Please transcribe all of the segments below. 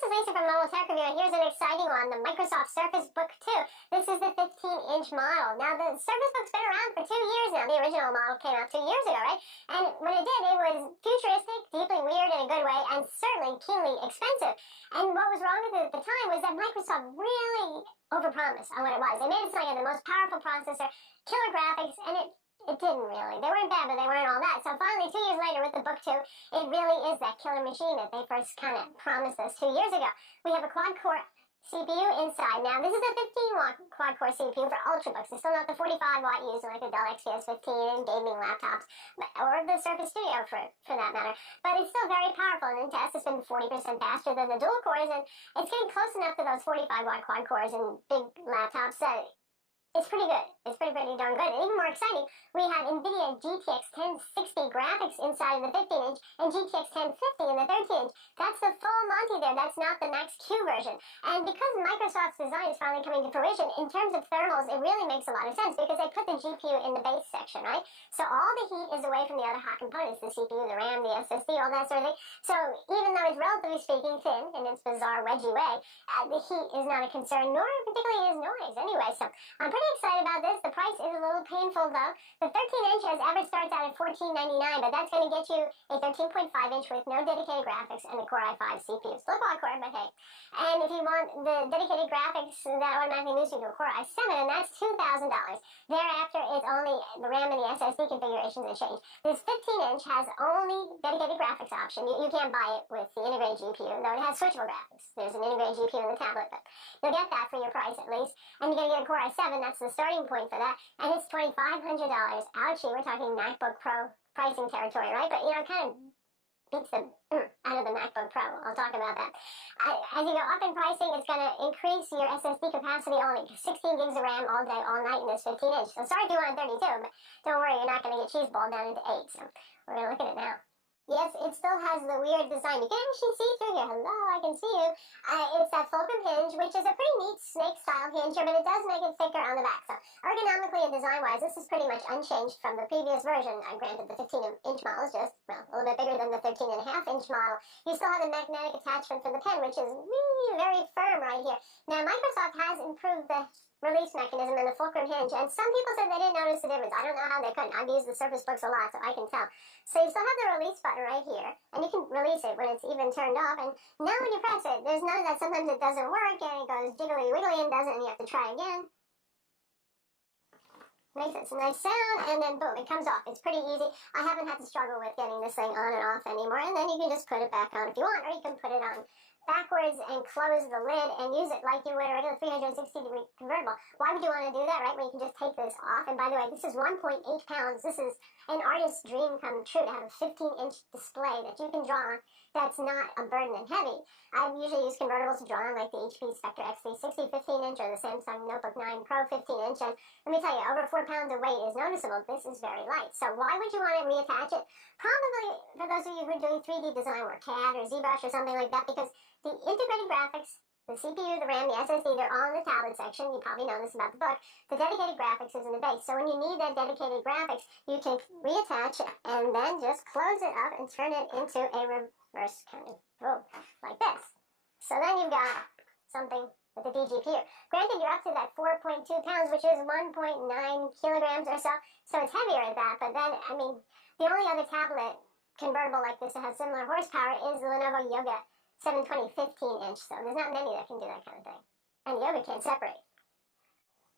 this is Lisa from Mobile Tech Review, and here's an exciting one, the Microsoft Surface Book 2. This is the 15-inch model. Now, the Surface Book's been around for 2 years now. The original model came out 2 years ago, right? And when it did, it was futuristic, deeply weird in a good way, and certainly keenly expensive. And what was wrong with it at the time was that Microsoft really overpromised on what it was. They made it sound like the most powerful processor, killer graphics, and it didn't really. They weren't bad, but they weren't all that. So finally, 2 years later with the Book 2, it really is that killer machine that they first kind of promised us 2 years ago. We have a quad-core CPU inside. Now, this is a 15-watt quad-core CPU for Ultrabooks. It's still not the 45-watt used like the Dell XPS 15 and gaming laptops, or the Surface Studio for that matter. But it's still very powerful, and in tests, it's been 40% faster than the dual cores, and it's getting close enough to those 45-watt quad cores in big laptops that it's pretty good. It's pretty darn good. And even more exciting, we have NVIDIA GTX 1060 graphics inside of the 15-inch and GTX 1050 in the 13-inch. That's the full Monty there. That's not the Max Q version. And because Microsoft's design is finally coming to fruition, in terms of thermals, it really makes a lot of sense because they put the GPU in the base section, right? So all the heat is away from the other hot components, the CPU, the RAM, the SSD, all that sort of thing. So even though it's relatively speaking thin in its bizarre wedgy way, the heat is not a concern, nor particularly is noise anyway. So I'm pretty excited about this. The price is a little painful though. The 13-inch as ever starts out at $14.99, but that's going to get you a 13.5-inch with no dedicated graphics and a Core i5 CPU. Still quad-core, but hey. And if you want the dedicated graphics, that automatically moves you to a Core i7, and that's $2,000. Thereafter, it's only the RAM and the SSD configurations that change. This 15-inch has only dedicated graphics option. You can't buy it with the integrated GPU, though it has switchable graphics. There's an integrated GPU in the tablet, but you'll get that for your price at least. And you're going to get a Core i7. That's the starting point for that, and it's $2,500. Ouchie, we're talking MacBook Pro pricing territory, right? But, you know, it kind of beats the out of the MacBook Pro. I'll talk about that. As you go up in pricing, it's going to increase your SSD capacity only 16 gigs of RAM all day, all night in this 15-inch. So sorry if you want 32, but don't worry, you're not going to get cheese balled down into 8. So we're going to look at it now. Yes, it still has the weird design. You can actually see through here. Hello, I can see you. It's that fulcrum hinge, which is a pretty neat snake-style hinge here, but it does make it thicker on the back. So ergonomically and design-wise, this is pretty much unchanged from the previous version. Granted, the 15-inch model is just, well, a little bit bigger than the 13.5-inch model. You still have the magnetic attachment for the pen, which is really very firm right here. Now, Microsoft has improved the release mechanism and the fulcrum hinge, and some people said they didn't notice the difference. I don't know how they couldn't. I've used the Surface Books a lot, so I can tell. So you still have the release button right here, and you can release it when it's even turned off, and now when you press it, there's none of that. Sometimes it doesn't work, and it goes jiggly wiggly and doesn't, and you have to try again. Makes it a nice sound, and then boom, it comes off. It's pretty easy. I haven't had to struggle with getting this thing on and off anymore, and then you can just put it back on if you want, or you can put it on backwards and close the lid and use it like you would a regular 360-degree convertible. Why would you want to do that, right, when you can just take this off? And by the way, this is 1.8 pounds. This is an artist's dream come true to have a 15-inch display that you can draw on that's not a burden and heavy. I usually use convertibles to draw on, like the HP Spectre X360 15-inch or the Samsung Notebook 9 Pro 15-inch. And let me tell you, over 4 pounds of weight is noticeable. This is very light. So why would you want to reattach it? Probably for those of you who are doing 3D design work, CAD or ZBrush or something like that, because the integrated graphics, the CPU, the RAM, the SSD, they're all in the tablet section. You probably know this about the book. The dedicated graphics is in the base. So when you need that dedicated graphics, you can reattach it and then just close it up and turn it into a reverse kind of boom, like this. So then you've got something with the DGPU. Granted, you're up to that 4.2 pounds, which is 1.9 kilograms or so. So it's heavier at that. But then, I mean, the only other tablet convertible like this that has similar horsepower is the Lenovo Yoga 720 15-inch, so there's not many that can do that kind of thing. And the Yoga can't separate.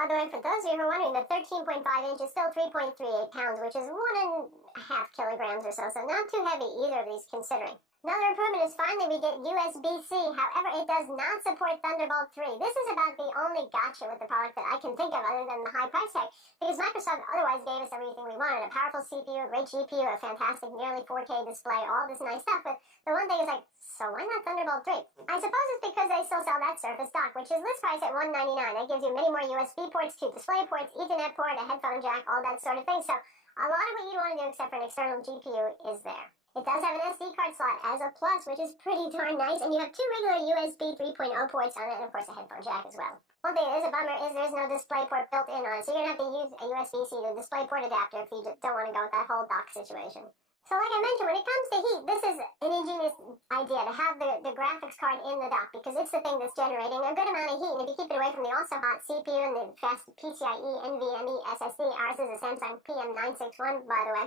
By the way, for those of you who are wondering, the 13.5-inch is still 3.38 pounds, which is 1.5 kilograms or so, so not too heavy either of these considering. Another improvement is finally we get USB-C, however it does not support Thunderbolt 3. This is about the only gotcha with the product that I can think of other than the high price tag, because Microsoft otherwise gave us everything we wanted. A powerful CPU, a great GPU, a fantastic nearly 4K display, all this nice stuff, but the one thing is like, so why not Thunderbolt 3? I suppose it's because they still sell that Surface dock, which is list price at $199. That gives you many more USB ports, 2 display ports, Ethernet port, a headphone jack, all that sort of thing, so a lot of what you'd want to do except for an external GPU is there. It does have an SD card slot as a plus, which is pretty darn nice, and you have 2 regular USB 3.0 ports on it, and of course a headphone jack as well. One thing that is a bummer is there's no display port built in on it, so you're going to have to use a USB-C to DisplayPort adapter if you don't want to go with that whole dock situation. So like I mentioned, when it comes to heat, this is an ingenious idea to have the graphics card in the dock because it's the thing that's generating a good amount of heat. And if you keep it away from the also hot CPU and the fast PCIe NVMe SSD, ours is a Samsung PM961, by the way,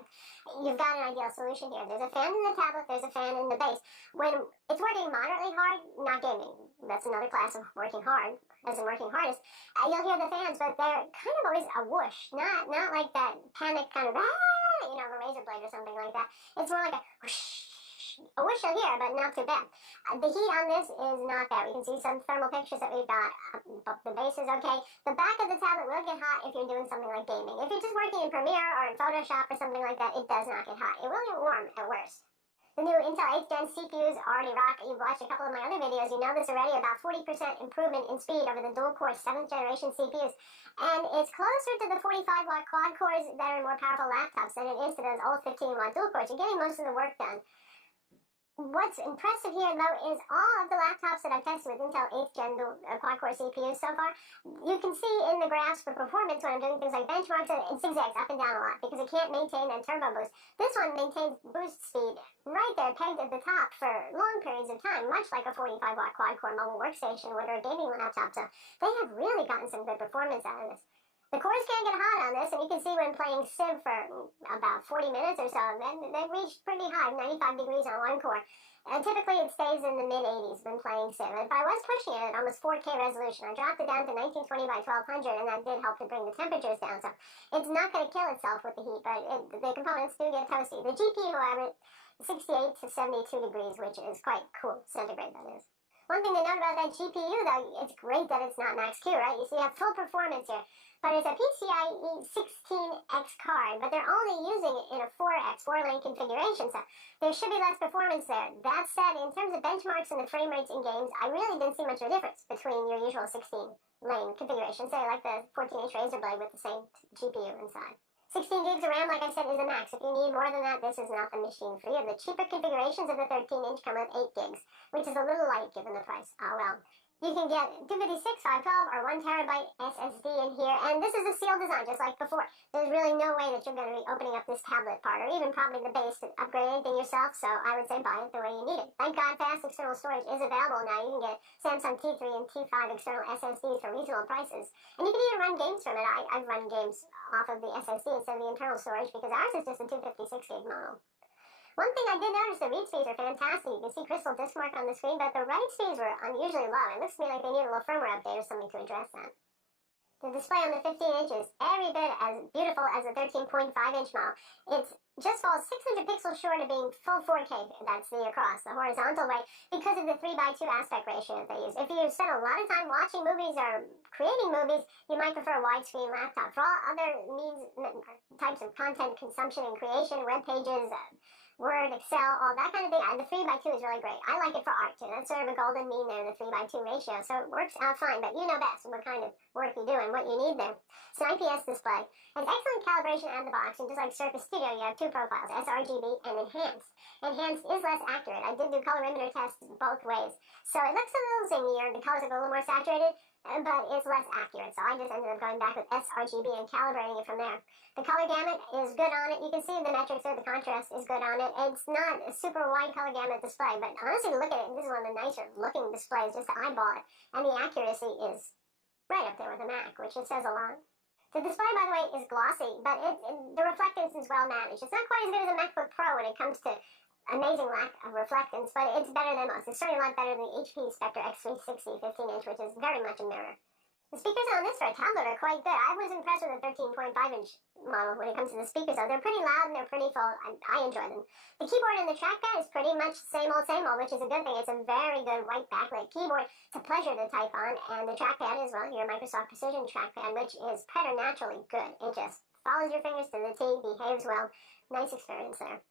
you've got an ideal solution here. There's a fan in the tablet, there's a fan in the base. When it's working moderately hard, not gaming, that's another class of working hard, as in working hardest, you'll hear the fans, but they're kind of always a whoosh, not like that panic kind of, you know, a razor blade or something like that. It's more like a whoosh. A whoosh you'll hear, but not too bad. The heat on this is not bad. We can see some thermal pictures that we've got. The base is okay. The back of the tablet will get hot if you're doing something like gaming. If you're just working in Premiere or in Photoshop or something like that, it does not get hot. It will get warm at worst. The new Intel 8th Gen CPUs already rock. You've watched a couple of my other videos. You know this already, about 40% improvement in speed over the dual-core 7th generation CPUs. And it's closer to the 45-watt quad cores that are in more powerful laptops than it is to those old 15-watt dual cores. You're getting most of the work done. What's impressive here, though, is all of the laptops that I've tested with Intel 8th Gen quad-core CPUs so far, you can see in the graphs for performance when I'm doing things like benchmarks, it zigzags up and down a lot because it can't maintain that turbo boost. This one maintains boost speed right there, pegged at the top for long periods of time, much like a 45-watt quad-core mobile workstation would or a gaming laptop. So they have really gotten some good performance out of this. The cores can get hot on this, and you can see when playing Civ for about 40 minutes or so, then they've reached pretty high, 95 degrees on one core. And typically it stays in the mid-80s when playing Civ. If I was pushing it at almost 4K resolution, I dropped it down to 1920 by 1200, and that did help to bring the temperatures down. So it's not going to kill itself with the heat, but the components do get toasty. The GPU, however, 68 to 72 degrees, which is quite cool, centigrade that is. One thing to note about that GPU, though, it's great that it's not max Q, right? You see, you have full performance here. But it's a PCIe 16X card, but they're only using it in a 4X, 4-lane configuration, so there should be less performance there. That said, in terms of benchmarks and the frame rates in games, I really didn't see much of a difference between your usual 16-lane configuration, say like the 14-inch Razer Blade with the same GPU inside. 16 gigs of RAM, like I said, is a max. If you need more than that, this is not the machine for you. The cheaper configurations of the 13-inch come with 8 gigs, which is a little light given the price. Oh well. You can get 256, 512, or 1 terabyte SSD in here, and this is a sealed design, just like before. There's really no way that you're going to be opening up this tablet part, or even probably the base to upgrade anything yourself, so I would say buy it the way you need it. Thank God fast external storage is available now. You can get Samsung T3 and T5 external SSDs for reasonable prices, and you can even run games from it. I've run games off of the SSD instead of the internal storage, because ours is just a 256 gig model. One thing I did notice, the read speeds are fantastic. You can see crystal disk mark on the screen, but the write speeds were unusually low. It looks to me like they need a little firmware update or something to address that. The display on the 15 inches, every bit as beautiful as the 13.5-inch model. It just falls 600 pixels short of being full 4K, that's the across, the horizontal way, because of the 3:2 aspect ratio that they use. If you spend a lot of time watching movies or creating movies, you might prefer a widescreen laptop. For all other types of content consumption and creation, web pages, Word, Excel, all that kind of thing, the 3:2 is really great. I like it for art, too. That's sort of a golden mean there, the 3:2 ratio. So it works out fine, but you know best what kind of work you do and what you need there. It's an IPS display. Has excellent calibration out of the box, and just like Surface Studio, you have two profiles, sRGB and Enhanced. Enhanced is less accurate. I did do colorimeter tests both ways. So it looks a little zingier, the colors are a little more saturated, but it's less accurate. So I just ended up going back with sRGB and calibrating it from there. The color gamut is good on it. You can see the metrics there, the contrast is good on it. It's not a super wide color gamut display, but honestly, look at it. This is one of the nicer looking displays just to eyeball it. And the accuracy is right up there with the Mac, which it says a lot. The display, by the way, is glossy, but the reflectance is well managed. It's not quite as good as a MacBook Pro when it comes to amazing lack of reflectance, but it's better than most. It's certainly a lot better than the HP Spectre X360 15-inch, which is very much a mirror. The speakers on this for a tablet are quite good. I was impressed with the 13.5-inch model when it comes to the speakers, though. They're pretty loud and they're pretty full. I enjoy them. The keyboard and the trackpad is pretty much same old, which is a good thing. It's a very good white backlit keyboard. It's a pleasure to type on, and the trackpad is, well, your Microsoft Precision trackpad, which is preternaturally good. It just follows your fingers to the T, behaves well. Nice experience there.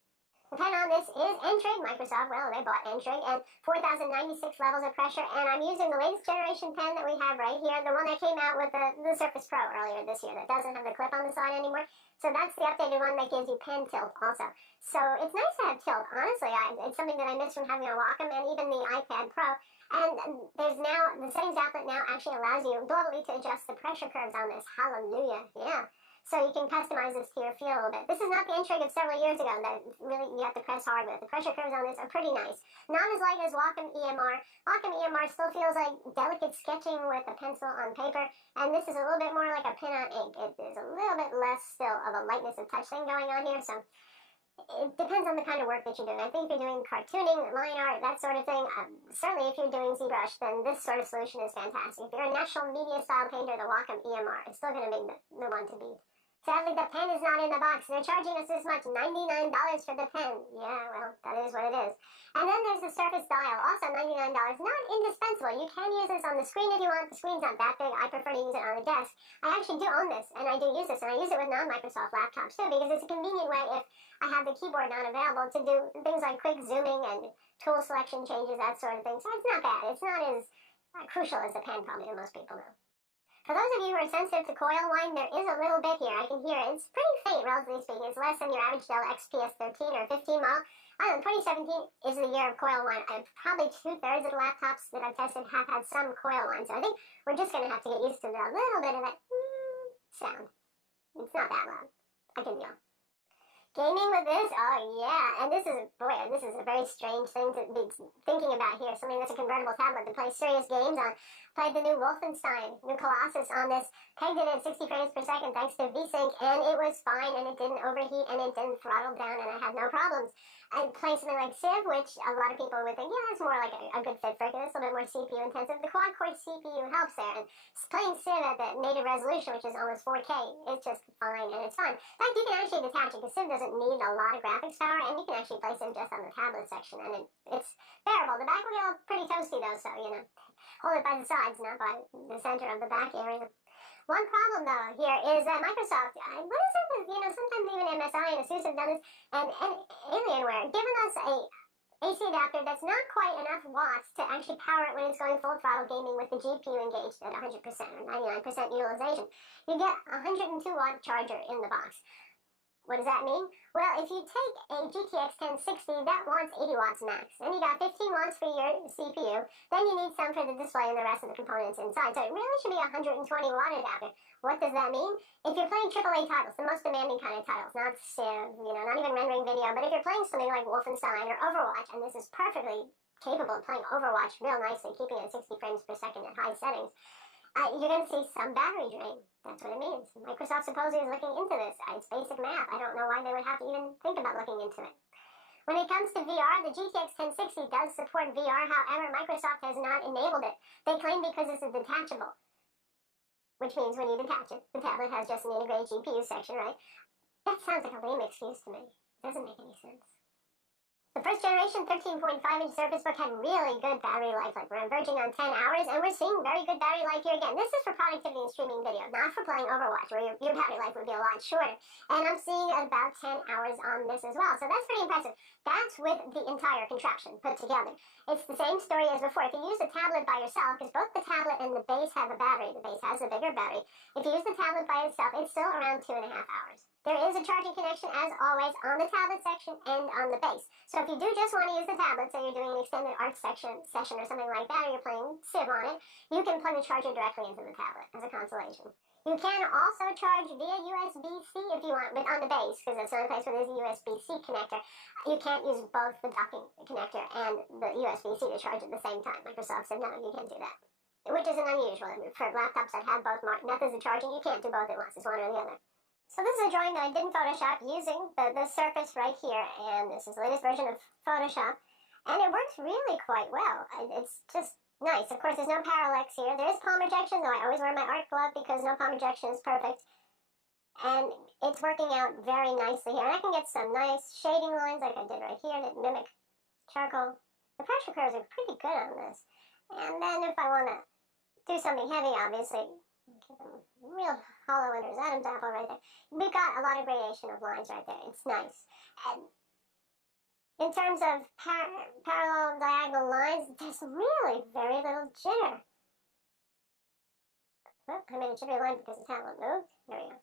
The pen on this is N-Trig. Microsoft, well, they bought N-Trig, and 4,096 levels of pressure, and I'm using the latest generation pen that we have right here, the one that came out with the Surface Pro earlier this year that doesn't have the clip on the side anymore. So that's the updated one that gives you pen tilt also. So it's nice to have tilt, honestly. It's something that I miss from having a Wacom and even the iPad Pro. And there's now, the settings applet now actually allows you globally to adjust the pressure curves on this. Hallelujah, yeah. So you can customize this to your feel a little bit. This is not the N-Trig of several years ago that really you have to press hard with. The pressure curves on this are pretty nice. Not as light as Wacom EMR. Wacom EMR still feels like delicate sketching with a pencil on paper, and this is a little bit more like a pen on ink. It is a little bit less still of a lightness of touch thing going on here, so it depends on the kind of work that you're doing. I think if you're doing cartooning, line art, that sort of thing, certainly if you're doing ZBrush, then this sort of solution is fantastic. If you're a national media style painter, the Wacom EMR is still going to be the one to beat. Sadly, the pen is not in the box. They're charging us this much, $99 for the pen. Yeah, well, that is what it is. And then there's the Surface Dial, also $99. Not indispensable. You can use this on the screen if you want. The screen's not that big. I prefer to use it on the desk. I actually do own this, and I do use this, and I use it with non-Microsoft laptops too, because it's a convenient way if I have the keyboard not available to do things like quick zooming and tool selection changes, that sort of thing. So it's not bad. It's not as crucial as the pen, probably, to most people know. For those of you who are sensitive to coil whine, there is a little bit here. I can hear it. It's pretty faint, relatively speaking. It's less than your average Dell XPS 13 or 15 model. I don't know, 2017 is the year of coil whine. Probably 2/3 of the laptops that I've tested have had some coil whine. So I think we're just going to have to get used to a little bit of that sound. It's not that loud. I can deal. Gaming with this? Oh yeah, and this is a very strange thing to be thinking about here. Something that's a convertible tablet to play serious games on. Played the new Wolfenstein, new Colossus on this. Pegged it at 60 frames per second thanks to VSync, and it was fine, and it didn't overheat, and it didn't throttle down, and I had no problems. And playing something like Civ, which a lot of people would think, yeah, it's more like a good fit for it, because it's a little bit more CPU intensive. The quad-core CPU helps there, and playing Civ at the native resolution, which is almost 4K, is just fine, and it's fun. In fact, you can actually detach it, because Civ doesn't need a lot of graphics power, and you can actually play Civ just on the tablet section, and it's bearable. The back will get all pretty toasty, though, so, you know, hold it by the sides, not by the center of the back area. One problem, though, here is that Microsoft, what is it with, you know, sometimes even MSI and ASUS have done this, and Alienware, given us a AC adapter that's not quite enough watts to actually power it when it's going full throttle gaming with the GPU engaged at 100% or 99% utilization. You get a 102-watt charger in the box. What does that mean? Well, if you take a GTX 1060, that wants 80 watts max. Then you got 15 watts for your CPU. Then you need some for the display and the rest of the components inside. So it really should be a 120-watt adapter. What does that mean? If you're playing AAA titles, the most demanding kind of titles, not Civ, you know, not even rendering video, but if you're playing something like Wolfenstein or Overwatch, and this is perfectly capable of playing Overwatch real nicely, keeping it at 60 frames per second at high settings, you're going to see some battery drain. That's what it means. Microsoft supposedly is looking into this. It's basic math. I don't know why they would have to even think about looking into it. When it comes to VR, the GTX 1060 does support VR. However, Microsoft has not enabled it. They claim because this is detachable, which means when you detach it, the tablet has just an integrated GPU section, right? That sounds like a lame excuse to me. It doesn't make any sense. The first generation 13.5-inch Surface Book had really good battery life, like we're verging on 10 hours, and we're seeing very good battery life here again. This is for productivity and streaming video, not for playing Overwatch, where your battery life would be a lot shorter. And I'm seeing about 10 hours on this as well, so that's pretty impressive. That's with the entire contraption put together. It's the same story as before. If you use the tablet by yourself, because both the tablet and the base have a battery, the base has a bigger battery. If you use the tablet by itself, it's still around 2.5 hours. There is a charging connection, as always, on the tablet section and on the base. So if you do just want to use the tablet, say you're doing an extended art session or something like that, or you're playing Civ on it, you can plug the charger directly into the tablet as a consolation. You can also charge via USB-C if you want, but on the base, because that's the only place where there's a USB-C connector. You can't use both the docking connector and the USB-C to charge at the same time. Microsoft said, no, you can't do that. Which isn't unusual. For laptops that have both methods of charging, you can't do both at once. It's one or the other. So this is a drawing that I did in Photoshop using the Surface right here, and this is the latest version of Photoshop, and it works really quite well. It's just nice. Of course, there's no parallax here. There is palm rejection, though I always wear my art glove because no palm rejection is perfect. And it's working out very nicely here. And I can get some nice shading lines like I did right here that mimic charcoal. The pressure curves are pretty good on this. And then if I want to do something heavy, obviously, real hollow and there's Adam's apple right there. We've got a lot of gradation of lines right there. It's nice. And in terms of parallel diagonal lines, there's really very little jitter. Well, I made a jittery line because the tablet moved. There we go.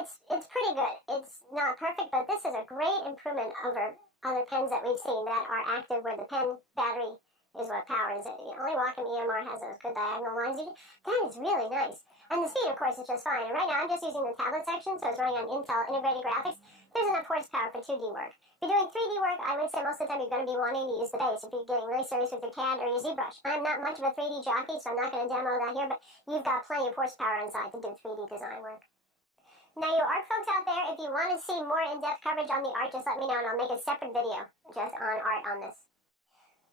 It's pretty good. It's not perfect, but this is a great improvement over other pens that we've seen that are active where the pen battery is what powers it. Only Wacom EMR has those good diagonal lines. That is really nice. And the speed, of course, is just fine. And right now I'm just using the tablet section, so it's running on Intel integrated graphics. There's enough horsepower for 2D work. If you're doing 3D work, I would say most of the time you're going to be wanting to use the base if you're getting really serious with your CAD or your ZBrush. I'm not much of a 3D jockey, so I'm not going to demo that here, but you've got plenty of horsepower inside to do 3D design work. Now, you art folks out there, if you want to see more in-depth coverage on the art, just let me know and I'll make a separate video just on art on this.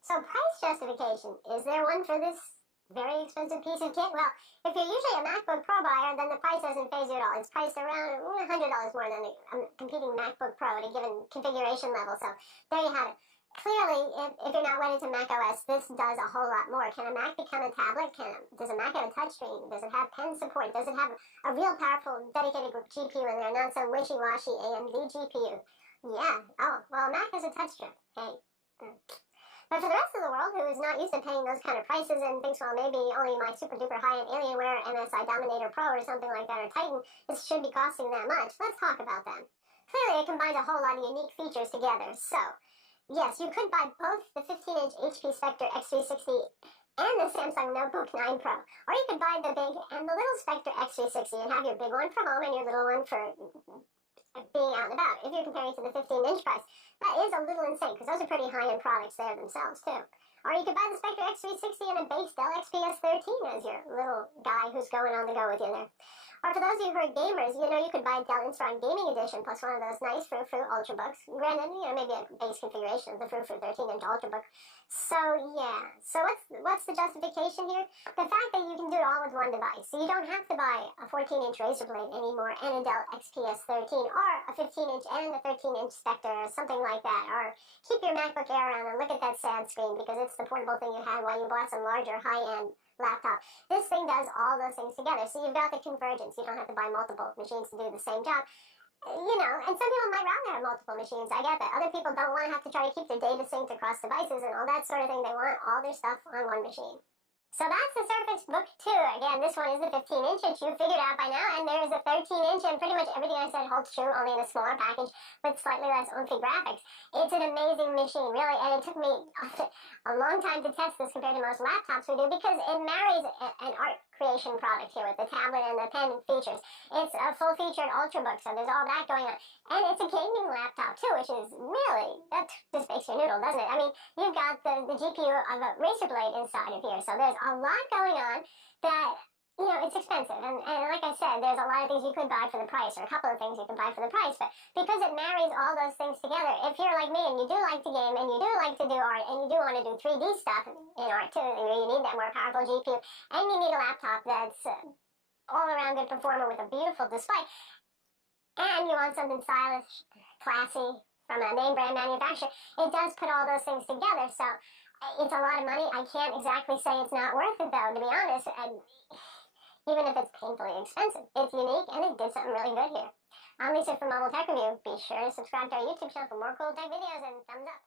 So, price justification. Is there one for this very expensive piece of kit? Well, if you're usually a MacBook Pro buyer, then the price doesn't phase you at all. It's priced around $100 more than a competing MacBook Pro at a given configuration level. So there you have it. Clearly, if you're not wedded to Mac OS, this does a whole lot more. Can a Mac become a tablet? Does a Mac have a touchscreen? Does it have pen support? Does it have a real powerful dedicated GPU in there, not some wishy-washy AMD GPU? Yeah. Oh, well, a Mac has a touch strip. Hey. But for the rest of the world who is not used to paying those kind of prices and thinks, well, maybe only my super-duper high-end Alienware MSI Dominator Pro or something like that, or Titan, this should be costing that much. Let's talk about them. Clearly, it combines a whole lot of unique features together. So, yes, you could buy both the 15-inch HP Spectre X360 and the Samsung Notebook 9 Pro. Or you could buy the big and the little Spectre X360 and have your big one for home and your little one for being out and about, if you're comparing to the 15-inch price. That is a little insane, because those are pretty high-end products there themselves, too. Or you could buy the Spectre X360 and a base Dell XPS 13 as your little guy who's going on the go with you there. Or for those of you who are gamers, you could buy Dell Inspiron Gaming Edition plus one of those nice Frou-Frou Ultrabooks. Granted, maybe a base configuration of the Frou-Frou 13-inch Ultrabook. So, yeah. So what's the justification here? The fact that you can do it all with one device. So you don't have to buy a 14-inch Razer Blade anymore and a Dell XPS 13 or a 15-inch and a 13-inch Spectre or something like that. Or keep your MacBook Air on and look at that sad screen because it's the portable thing you had while you bought some larger high-end laptop. This thing does all those things together. So you've got the convergence. You don't have to buy multiple machines to do the same job. And some people might rather have multiple machines. I get that. Other people don't want to have to try to keep their data synced across devices and all that sort of thing. They want all their stuff on one machine. So that's the Surface Book 2. Again, this one is the 15-inch, which you figured out by now, and there is a 13-inch, and pretty much everything I said holds true, only in a smaller package with slightly less oomphy graphics. It's an amazing machine, really, and it took me a long time to test this compared to most laptops we do, because it marries an art creation product here with the tablet and the pen features. It's a full-featured Ultrabook, so there's all that going on. And it's a gaming laptop, too, which is really, that just makes your noodle, doesn't it? I mean, you've got the GPU of a Razer Blade inside of here, so there's a lot going on that, it's expensive. And like I said, there's a lot of things you could buy for the price, or a couple of things you can buy for the price, but because it marries all those things together, if you're like me and you do like to game, and you do like to do art, and you do want to do 3D stuff in art, too, you need that more powerful GPU, and you need a laptop that's all-around good performer with a beautiful display, and you want something stylish, classy, from a name brand manufacturer, it does put all those things together. So it's a lot of money. I can't exactly say it's not worth it, though, to be honest. And even if it's painfully expensive, it's unique and it did something really good here. I'm Lisa from Mobile Tech Review. Be sure to subscribe to our YouTube channel for more cool tech videos, and thumbs up.